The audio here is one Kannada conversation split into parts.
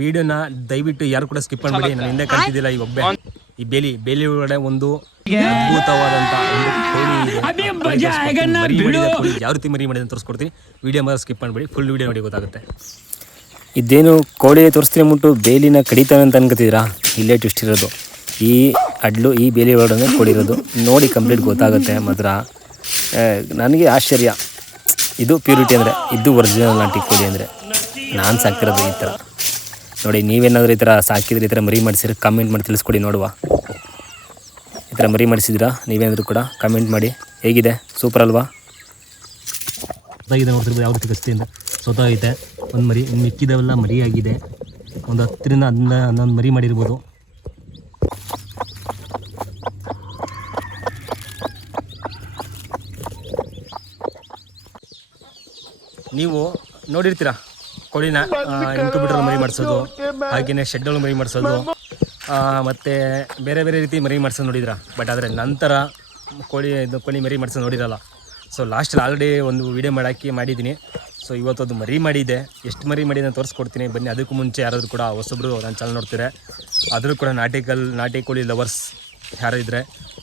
ವಿಡಿಯೋನ ದಯವಿಟ್ಟು ಯಾರು ಕೂಡ ಸ್ಕಿಪ್ ಮಾಡಬೇಡಿ. ನಾನು ಹಿಂದೆ ಕಲ್ತಿದ್ದಿಲ್ಲ ಈ ಒಬ್ಬ. ಈ ಬೇಲಿ ಬೇಲಿ ಒಳಗಡೆ ಒಂದು ಅದ್ಭುತವಾದಂತ ಒಂದು ಕೋಳಿ ಕೋಳಿ ಕೋಳಿ ಯಾವ ರೀತಿ ಮರಿ ಮಾಡಿದೆ ಅಂತ ತೋರಿಸ್ಕೊಡ್ತೀನಿ. ವಿಡಿಯೋ ಮಾತ್ರ ಸ್ಕಿಪ್ ಮಾಡಬೇಡಿ. ಫುಲ್ ವಿಡಿಯೋ ನೋಡಿ ಗೊತ್ತಾಗುತ್ತೆ. ಇದೇನು ಕೋಳಿ ತೋರಿಸ್ತೀನಿ ಮುಟ್ಟು ಬೇಲಿನ ಕಡಿತಾನೆ ಅಂತ ಅನ್ಕೋತಿದ್ದೀರಾ ಇಲ್ಲೇ ಟ್ವಿಸ್ಟ್ ಇರೋದು. ಈ ಅಡ್ಲು ಈ ಬೇಲಿ ಒಳಗಡೆ ಕೊಡಿರೋದು ನೋಡಿ ಕಂಪ್ಲೀಟ್ ಗೊತ್ತಾಗುತ್ತೆ ಮಾತ್ರ. ನನಗೆ ಆಶ್ಚರ್ಯ. ಇದು ಪ್ಯೂರಿಟಿ ಅಂದರೆ ಇದು ಒರಿಜಿನಲ್ ನಾಟಿ ಕೋಳಿ ಅಂದರೆ. ನಾನು ಸಾಕಿರೋದು ಈ ಥರ ನೋಡಿ ನೀವೇನಾದರೂ ಈ ಥರ ಸಾಕಿದ್ರೆ ಈ ಥರ ಮರಿ ಮಾಡಿಸಿದ್ರೆ ಕಮೆಂಟ್ ಮಾಡಿ ತಿಳಿಸ್ಕೊಡಿ ನೋಡುವ. ಈ ಥರ ಮರಿ ಮಾಡಿಸಿದ್ದೀರಾ ನೀವೇನಾದರೂ ಕೂಡ ಕಮೆಂಟ್ ಮಾಡಿ. ಹೇಗಿದೆ? ಸೂಪರ್ ಅಲ್ವಾ? ನೋಡ್ತಿರ್ಬೋದು ಯಾವ ರೀತಿ ಗಸ್ತಿಯಿಂದ ಸ್ವತಃ ಐತೆ ಒಂದು ಮರಿ ಇನ್ನು ಮಿಕ್ಕಿದವೆಲ್ಲ ಮರಿ ಆಗಿದೆ ಒಂದು ಹತ್ತರಿಂದ ಹನ್ನೊಂದು ಹನ್ನೊಂದು ಮರಿ ಮಾಡಿರ್ಬೋದು. ನೀವು ನೋಡಿರ್ತೀರ? ಕೋಳಿನ ಇನ್ಕ್ಯುಬೇಟರ್ ಮರಿ ಮಾಡಿಸೋದು ಹಾಗೆಯೇ ಶೆಡ್ಡಲ್ಲಿ ಮರಿ ಮಾಡಿಸೋದು ಮತ್ತು ಬೇರೆ ಬೇರೆ ರೀತಿ ಮರಿ ಮಾಡಿಸೋದು ನೋಡಿದ್ರ? ಬಟ್ ಆದರೆ ನಂತರ ಕೋಳಿ, ಇದು ಕೋಳಿ ಮರಿ ಮಾಡಿಸೋದು ನೋಡಿರಲ್ಲ. ಸೊ ಲಾಸ್ಟಲ್ಲಿ ಆಲ್ರೆಡಿ ಒಂದು ವೀಡಿಯೋ ಮಾಡಾಕಿ ಮಾಡಿದ್ದೀನಿ ಸೊ ಇವತ್ತು ಅದು ಮರಿ ಮಾಡಿದೆ. ಎಷ್ಟು ಮರಿ ಮಾಡಿದೆ ಅಂತ ತೋರಿಸ್ಕೊಡ್ತೀನಿ. ಬನ್ನಿ, ಅದಕ್ಕೂ ಮುಂಚೆ ಯಾರಾದರೂ ಕೂಡ ಹೊಸಬ್ರು ನನ್ನ ಚಾನಲ್ ನೋಡ್ತಾರೆ ಆದರೂ ಕೂಡ ನಾಟಿಕಲ್ ನಾಟಿ ಕೋಳಿ ಲವರ್ಸ್ ಯಾರು ಇದ್ದರೆ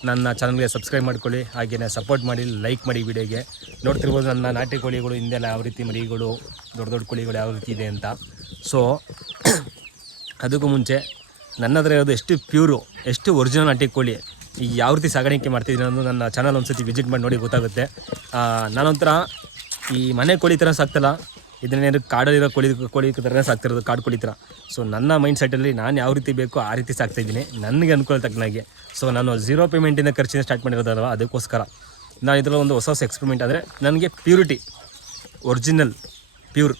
ನನ್ನ ಚಾನಲ್ಗೆ ಸಬ್ಸ್ಕ್ರೈಬ್ ಮಾಡ್ಕೊಳ್ಳಿ ಹಾಗೆಯೇ ಸಪೋರ್ಟ್ ಮಾಡಿ ಲೈಕ್ ಮಾಡಿ ವಿಡಿಯೋಗೆ. ನೋಡ್ತಿರ್ಬೋದು ನನ್ನ ನಾಟಿ ಕೋಳಿಗಳು, ಹಿಂದೆಲ್ಲ ಯಾವ ರೀತಿ ಮರಿಗಳು, ದೊಡ್ಡ ದೊಡ್ಡ ಕೋಳಿಗಳು ಯಾವ ರೀತಿ ಇದೆ ಅಂತ. ಸೊ ಅದಕ್ಕೂ ಮುಂಚೆ ನನ್ನ ಹತ್ರ ಇರೋದು ಎಷ್ಟು ಪ್ಯೂರು ಎಷ್ಟು ಒರಿಜಿನಲ್ ನಾಟಿ ಕೋಳಿ, ಈ ಯಾವ ರೀತಿ ಸಾಗಾಣಿಕೆ ಮಾಡ್ತಿದ್ದೀನಿ ಅನ್ನೋದು ನನ್ನ ಚಾನಲ್ ಒಂದ್ಸತಿ ವಿಸಿಟ್ ಮಾಡಿ ನೋಡಿ ಗೊತ್ತಾಗುತ್ತೆ. ನಾನೊಂಥರ ಈ ಮನೆ ಕೋಳಿ ಥರ ಸಾಕ್ತಲ್ಲ ಇದನ್ನೇನು ಕಾಡಲ್ಲಿರೋ ಕೋಳಿ ಕೋಳಿ ಥರನೇ ಸಾಕ್ತಿರೋದು, ಕಾಡು ಕೋಳಿ ಥರ ಸೊ ನನ್ನ ಮೈಂಡ್ ಸೆಟ್ಟಲ್ಲಿ ನಾನು ಯಾವ ರೀತಿ ಬೇಕು ಆ ರೀತಿ ಸಾಕ್ತಾಯಿದ್ದೀನಿ ನನಗೆ ಅನುಕೂಲ ತಕ್ಕನಾಗೆ. ಸೊ ನಾನು ಝೀರೋ ಪೇಮೆಂಟಿಂದ ಖರ್ಚಿನ ಸ್ಟಾರ್ಟ್ ಮಾಡಿರೋದಲ್ಲ ಅದಕ್ಕೋಸ್ಕರ. ನಾನು ಇದರಲ್ಲಿ ಒಂದು ಹೊಸ ಹೊಸ ಎಕ್ಸ್ಪೆರಿಮೆಂಟ್ ಆದರೆ ನನಗೆ ಪ್ಯೂರಿಟಿ ಒರಿಜಿನಲ್ ಪ್ಯೂರ್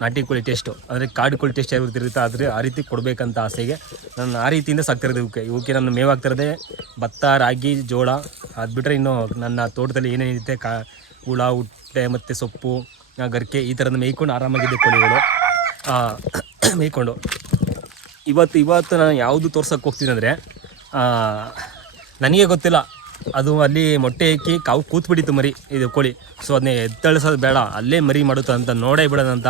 ನಾಟಿ ಕೋಳಿ ಟೇಸ್ಟು ಅಂದರೆ ಕಾಡು ಕೋಳಿ ಟೇಸ್ಟ್ ಯಾವ ರೀತಿ ಇರುತ್ತೆ ಆದರೆ ಆ ರೀತಿ ಕೊಡಬೇಕಂತ ಆಸೆಗೆ ನಾನು ಆ ರೀತಿಯಿಂದ ಸಾಕ್ತಿರೋದು ಇವಕ್ಕೆ ಇವಕ್ಕೆ ನಾನು ಮೇವಾಗ್ತಿರೋದೇ ಭತ್ತ, ರಾಗಿ, ಜೋಳ. ಅದು ಬಿಟ್ಟರೆ ಇನ್ನು ನನ್ನ ತೋಟದಲ್ಲಿ ಏನೇನಿರುತ್ತೆ ಕಾ ಹುಳ, ಹುಟ್ಟೆ ಮತ್ತು ಸೊಪ್ಪು ಗರಿಕೆ ಈ ಥರದ ಮೇಯ್ಕೊಂಡು ಆರಾಮಾಗಿದೆ ಕೋಳಿಗಳು ಮೇಯ್ಕೊಂಡು. ಇವತ್ತು ಇವತ್ತು ನಾನು ಯಾವುದು ತೋರ್ಸೋಕೆ ಹೋಗ್ತೀನಿ ಅಂದರೆ ನನಗೆ ಗೊತ್ತಿಲ್ಲ. ಅದು ಅಲ್ಲಿ ಮೊಟ್ಟೆ ಹಾಕಿ ಕಾವು ಕೂತ್ಬಿಟ್ಟಿತ್ತು ಮರಿ, ಇದು ಕೋಳಿ. ಸೊ ಅದನ್ನೇ ಎತ್ತಳಿಸೋದು ಬೇಡ, ಅಲ್ಲೇ ಮರಿ ಮಾಡುತ್ತೆ ಅಂತ ನೋಡೇ ಬಿಡೋದಂತ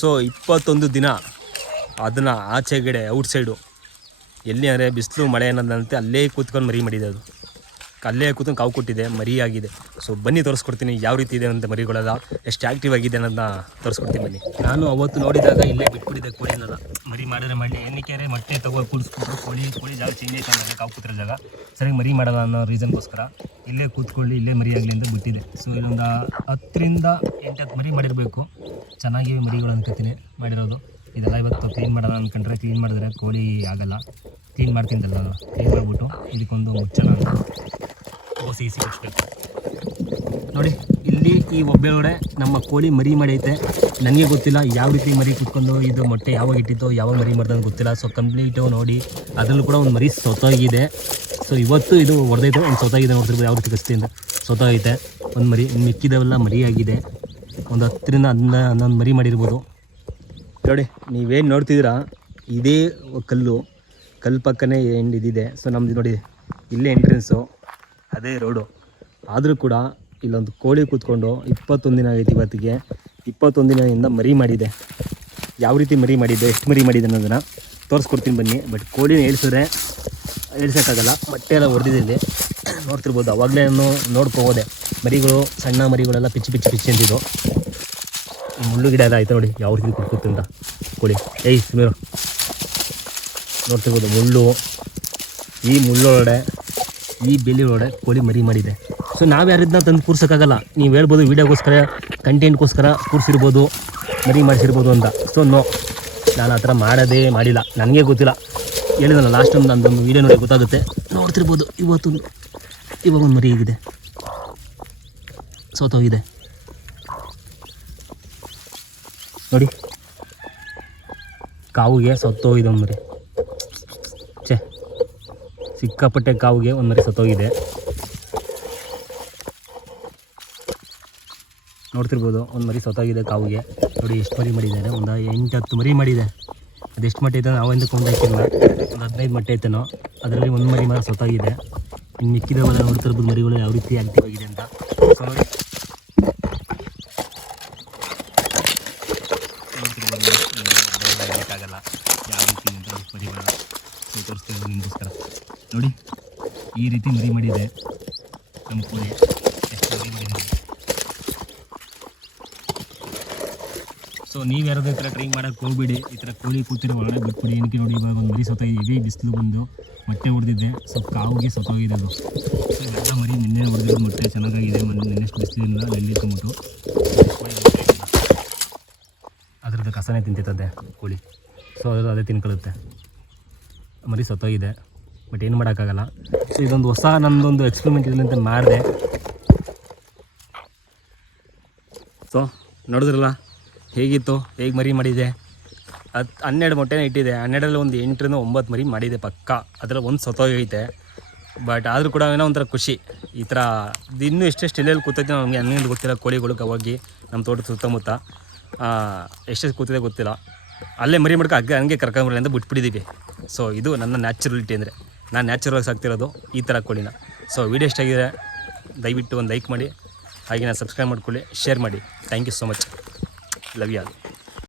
ಸೊ ಇಪ್ಪತ್ತೊಂದು ದಿನ ಅದನ್ನು ಆಚೆಗಡೆ, ಔಟ್ ಸೈಡು, ಎಲ್ಲಿ ಅಂದರೆ ಬಿಸಿಲು, ಮಳೆ ಅನ್ನೋದಂತೆ ಅಲ್ಲೇ ಕೂತ್ಕೊಂಡು ಮರಿ ಮಾಡಿದೆ ಅದು. ಅಲ್ಲೇ ಕೂತು ಕಾವು ಕೊಟ್ಟಿದೆ, ಮರಿಯಾಗಿದೆ. ಸೊ ಬನ್ನಿ ತೋರಿಸ್ಕೊಡ್ತೀನಿ ಯಾವ ರೀತಿ ಇದೆ ಅಂತ ಮರಿಗಳೆಲ್ಲ, ಎಷ್ಟು ಆ್ಯಕ್ಟಿವ್ ಆಗಿದೆ ಅನ್ನೋದನ್ನ ತೋರಿಸ್ಕೊಡ್ತೀನಿ ಬನ್ನಿ. ನಾನು ಅವತ್ತು ನೋಡಿದಾಗ ಇಲ್ಲೇ ಬಿಟ್ಬಿಟ್ಟಿದ್ದೆ ಕೋಳಿನೆಲ್ಲ. ಮರಿ ಮಾಡಿದ್ರೆ ಮಳ್ಳಿ ಎಣ್ಣಿಕೆರೆ ಮೊಟ್ಟೆ ತಗೋ ಕುಡಿಸ್ಬಿಟ್ಟು ಕೋಳಿ ಕೋಳಿ ಜಾಗ ಚೇಂಜ್ ಆಯ್ತು ಕಾವು ಕೂತಿರೋ ಜಾಗ. ಸರಿಯಾಗಿ ಮರಿ ಮಾಡಲ್ಲ ಅನ್ನೋ ರೀಸನ್ಗೋಸ್ಕರ ಇಲ್ಲೇ ಕೂತ್ಕೊಳ್ಳಿ, ಇಲ್ಲೇ ಮರಿ ಆಗಲಿ ಅಂತ ಬಿಟ್ಟಿದೆ ಸೊ ಇಲ್ಲೊಂದು ಹತ್ತರಿಂದ ಎಂಟತ್ತು ಮರಿ ಮಾಡಿರಬೇಕು. ಚೆನ್ನಾಗಿ ಮರಿಗಳು ಅನ್ಕೋತೀನಿ ಮಾಡಿರೋದು. ಇದೆಲ್ಲ ಇವತ್ತು ಕ್ಲೀನ್ ಮಾಡೋಣ ಅಂದ್ಕೊಂಡ್ರೆ ಕ್ಲೀನ್ ಮಾಡಿದ್ರೆ ಕೋಳಿ ಆಗಲ್ಲ. ಕ್ಲೀನ್ ಮಾಡ್ತಿದ್ದಲ್ಲ ಕ್ಲೀನ್ ಮಾಡಿಬಿಟ್ಟು ಇದಕ್ಕೊಂದು ಮುಚ್ಚಳ ಓಸಿ ಸಿ ಸಿ ನೋಡಿ, ಇಲ್ಲಿ ಈ ಒಬ್ಬೆಯೊಳಗಡೆ ನಮ್ಮ ಕೋಳಿ ಮರಿ ಮಾಡೈತೆ ನನಗೆ ಗೊತ್ತಿಲ್ಲ ಯಾವ ರೀತಿ ಮರಿ ಕುತ್ಕೊಂಡು ಇದು ಮೊಟ್ಟೆ ಯಾವಾಗ ಇಟ್ಟಿತ್ತೋ ಯಾವಾಗ ಮರಿ ಮಾಡ್ದಂಗೆ ಗೊತ್ತಿಲ್ಲ. ಸೊ ಕಂಪ್ಲೀಟು ನೋಡಿ, ಅದರಲ್ಲೂ ಕೂಡ ಒಂದು ಮರಿ ಸೊತ್ತಾಗಿದೆ ಸೊ ಇವತ್ತು ಇದು ಹೊಡೆದೈತೆ ಒಂದು ಸೊತ್ತಾಗಿದೆ ನೋಡ್ತಿರ್ಬೋದು ಯಾವ ರೀತಿ ಕಸ್ತಿಯಿಂದ ಸೊತ್ತಾಗೈತೆ ಒಂದು ಮರಿ, ಮಿಕ್ಕಿದವೆಲ್ಲ ಮರಿ ಆಗಿದೆ. ಒಂದು ಹತ್ತರಿಂದ ಹನ್ನ, ಹನ್ನೊಂದು ಮರಿ ಮಾಡಿರ್ಬೋದು. ನೋಡಿ, ನೀವೇನು ನೋಡ್ತಿದ್ದೀರಾ? ಇದೇ ಕಲ್ಲು. ಕಲ್ಲು ಪಕ್ಕನೇ ಎಂಡ್ ಇದಿದೆ. ಸೊ ನಮ್ಮದು ನೋಡಿ, ಇಲ್ಲೇ ಎಂಟ್ರೆನ್ಸು ಅದೇ ರೋಡು. ಆದರೂ ಕೂಡ ಇಲ್ಲೊಂದು ಕೋಳಿ ಕೂತ್ಕೊಂಡು ಇಪ್ಪತ್ತೊಂದು ದಿನ ಆಗೈತೆ ಇವತ್ತಿಗೆ. ಇಪ್ಪತ್ತೊಂದು ದಿನದಿಂದ ಮರಿ ಮಾಡಿದೆ. ಯಾವ ರೀತಿ ಮರಿ ಮಾಡಿದ್ದೆ ಎಷ್ಟು ಮರಿ ಮಾಡಿದೆ ಅನ್ನೋದನ್ನು ತೋರಿಸ್ಕೊಡ್ತೀನಿ ಬನ್ನಿ. ಬಟ್ ಕೋಳಿನ ಇಳಿಸಿದ್ರೆ ಇಳಿಸೋಕ್ಕಾಗಲ್ಲ ಬಟ್ಟೆ ಎಲ್ಲ ಹೊಡೆದಿದೆ ಇಲ್ಲಿ. ನೋಡ್ತಿರ್ಬೋದು, ಅವಾಗಲೇ ನೋಡ್ಕೋಬೋದೆ ಮರಿಗಳು, ಸಣ್ಣ ಮರಿಗಳೆಲ್ಲ ಪಿಚ್ಚಿ ಪಿಚ್ಚಿ ಪಿಚ್ಚಿ ಅಂತಿದ್ದು. ಮುಳ್ಳು ಗಿಡ ಎಲ್ಲ ಆಯ್ತು ನೋಡಿ, ಯಾವ ರೀತಿ ಕುತ್ಕೊಂತ ಕೋಳಿ. ಏಯ್ ಸುಮೀರು ನೋಡ್ತಿರ್ಬೋದು, ಮುಳ್ಳು. ಈ ಮುಳ್ಳೊಳಗಡೆ ಈ ಬೆಲೆ ಒಳಗಡೆ ಕೋಳಿ ಮರಿ ಮಾಡಿದೆ. ಸೊ ನಾವು ತಂದು ಕೂರ್ಸೋಕ್ಕಾಗಲ್ಲ. ನೀವು ಹೇಳ್ಬೋದು ವೀಡಿಯೋಗೋಸ್ಕರ, ಕಂಟೆಂಟ್ಗೋಸ್ಕರ ಕೂರಿಸಿರ್ಬೋದು, ಮರಿ ಮಾಡಿಸಿರ್ಬೋದು ಅಂತ. ಸೊ ನೋ ನಾನು ಆ ಥರ ಮಾಡೋದೇ ಮಾಡಿಲ್ಲ. ನನಗೆ ಗೊತ್ತಿಲ್ಲ. ಹೇಳಿದಲ್ಲ ಲಾಸ್ಟ್ ಒಂದು ನಂದೊಂದು ವೀಡಿಯೋ ನೋಡಿ ಗೊತ್ತಾಗುತ್ತೆ. ನೋಡ್ತಿರ್ಬೋದು, ಇವತ್ತು ಇವಾಗ ಒಂದು ಮರಿ ಹೇಗಿದೆ ಸೋತೋಗಿದೆ. ನೋಡಿ. ಕಾವುಗೆ ಸತ್ತೋಗಿದೆ ಮರಿ. ಸಿಕ್ಕಾಪಟ್ಟೆ ಕಾವುಗೆ ಒಂದು ಮರಿ ಸತ್ತೋಗಿದೆ. ನೋಡ್ತಿರ್ಬೋದು ಒಂದು ಮರಿ ಸತ್ತೋಗಿದೆ ಕಾವುಗೆ. ನೋಡಿ, ಎಷ್ಟು ಮರಿ ಮಾಡಿದ್ದಾರೆ. ಒಂದು ಎಂಟು ಹತ್ತು ಮರಿ ಮಾಡಿದೆ. ಅದೆಷ್ಟು ಮಟ್ಟ ಐತೆ ನಾವೊಂದು ಕೊಂಡು ಹಾಕಿಲ್ಲ. ಒಂದು ಹದಿನೈದು ಮಟ್ಟ ಐತೆನೋ. ಅದರಲ್ಲಿ ಒಂದು ಮರಿ ಮರ ಸತ್ತಾಗಿದೆ. ಇನ್ನು ಮಿಕ್ಕಿದವೆಲ್ಲ ನೋಡ್ತಿರ್ಬೋದು ಮರಿಗಳು ಯಾವ ರೀತಿ ಆಕ್ಟಿವ್ ಆಗಿದೆ ಅಂತ. ಸೊ ನೋಡಿ. ಯಾವ ರೀತಿ ಮರಿಗಳು ನೋಡಿ, ಈ ರೀತಿ ಮರಿ ಮಾಡಿದೆ ನಮ್ಮ ಕೋಳಿ ಎಷ್ಟು ಮರಿ ಮಾಡಿದೆ ಸೊ ನೀವು ಯಾರಾದರೂ ಈ ಥರ ಟ್ರೈ ಮಾಡೋಕ್ಕೆ ಹೋಗ್ಬೇಡಿ. ಈ ಥರ ಕೋಳಿ ಕೂತಿರೋ ಒಳಗಡೆ ಬಿಟ್ಬಿಡಿ. ಏನಕ್ಕೆ ನೋಡಿ, ಇವಾಗ ಒಂದು ಮರಿ ಇದೇ. ಬಿಸಿಲು ಬಂದು ಮೊಟ್ಟೆ ಹೊಡೆದಿದ್ದೆ ಸೊ ಕಾವಿಗೆ ಸೊತ್ತೋಗಿದೆ ಅದು. ಸೊ ಎಲ್ಲ ಮರಿ ನಿನ್ನೆ ಹೊಡೆದಿದ್ದು ಮೊಟ್ಟೆ ಚೆನ್ನಾಗಾಗಿದೆ. ಮೊನ್ನೆ ನೆನೆಷ್ಟು ಬಿಸಿಲಿಲ್ಲ. ನೆಲ್ಲಿ ಇಟ್ಕೊಂಬಿಟ್ಟು ಅದ್ರದ್ದು ಕಸನೇ ತಿಂತಿರ್ತದೆ ಕೋಳಿ. ಸೊ ಅದು ಅದೇ ತಿನ್ಕೊಳ್ಳುತ್ತೆ ಮರಿ ಸತ್ತೋಗಿದೆ ಬಟ್ ಏನು ಮಾಡೋಕ್ಕಾಗಲ್ಲ. ಸೊ ಇದೊಂದು ಹೊಸ ನಂದೊಂದು ಎಕ್ಸ್ಪೆರಿಮೆಂಟ್ ಇದೆ ಅಂತ ಮಾಡಿದೆ. ಸೊ ನೋಡಿದ್ರಲ್ಲ? ಹೇಗಿತ್ತು? ಹೇಗೆ ಮರಿ ಮಾಡಿದೆ? ಅದು ಹನ್ನೆರಡು ಮೊಟ್ಟೆನೇ ಇಟ್ಟಿದೆ. ಹನ್ನೆರಡರಲ್ಲಿ ಒಂದು ಎಂಟರಿಂದ ಒಂಬತ್ತು ಮರಿ ಮಾಡಿದೆ ಪಕ್ಕ. ಅದರಲ್ಲಿ ಒಂದು ಸತ್ತೋಗೈತೆ ಬಟ್ ಆದರೂ ಕೂಡ ಏನೋ ಒಂಥರ ಖುಷಿ. ಈ ಥರ ಇನ್ನೂ ಎಷ್ಟೆಷ್ಟು ಎಲ್ಲೆಲ್ಲಿ ಕೂತೈತೆ ನಮಗೆ ಹನ್ನೊಂದು ಗೊತ್ತಿಲ್ಲ. ಕೋಳಿಗಳು ಹೋಗಿ ನಮ್ಮ ತೋಟದ ಸುತ್ತಮುತ್ತ. ಎಷ್ಟೆಷ್ಟು ಕೂತಿದೆ ಗೊತ್ತಿಲ್ಲ. ಅಲ್ಲೇ ಮರಿ ಮಾಡ್ಕೊ ಹಂಗೆ ಹಂಗೆ ಕರ್ಕೊಂಬರಲಿ ಅಂತ ಬಿಟ್ಬಿಟ್ಟಿದ್ದೀವಿ ಸೊ ಇದು ನನ್ನ ನ್ಯಾಚುರಲಿಟಿ ಅಂದರೆ. ನಾನು ನ್ಯಾಚುರಲ್ ಸಾಕ್ತಿರೋದು ಈ ಥರ ಕೋಳಿನ. ಸೊ ವಿಡಿಯೋ ಇಷ್ಟ ಆಗಿದೆ ದಯವಿಟ್ಟು ಒಂದು ಲೈಕ್ ಮಾಡಿ, ಹಾಗೆ ನಾನು ಸಬ್ಸ್ಕ್ರೈಬ್ ಮಾಡ್ಕೊಳ್ಳಿ ಶೇರ್ ಮಾಡಿ. Thank you so much love you all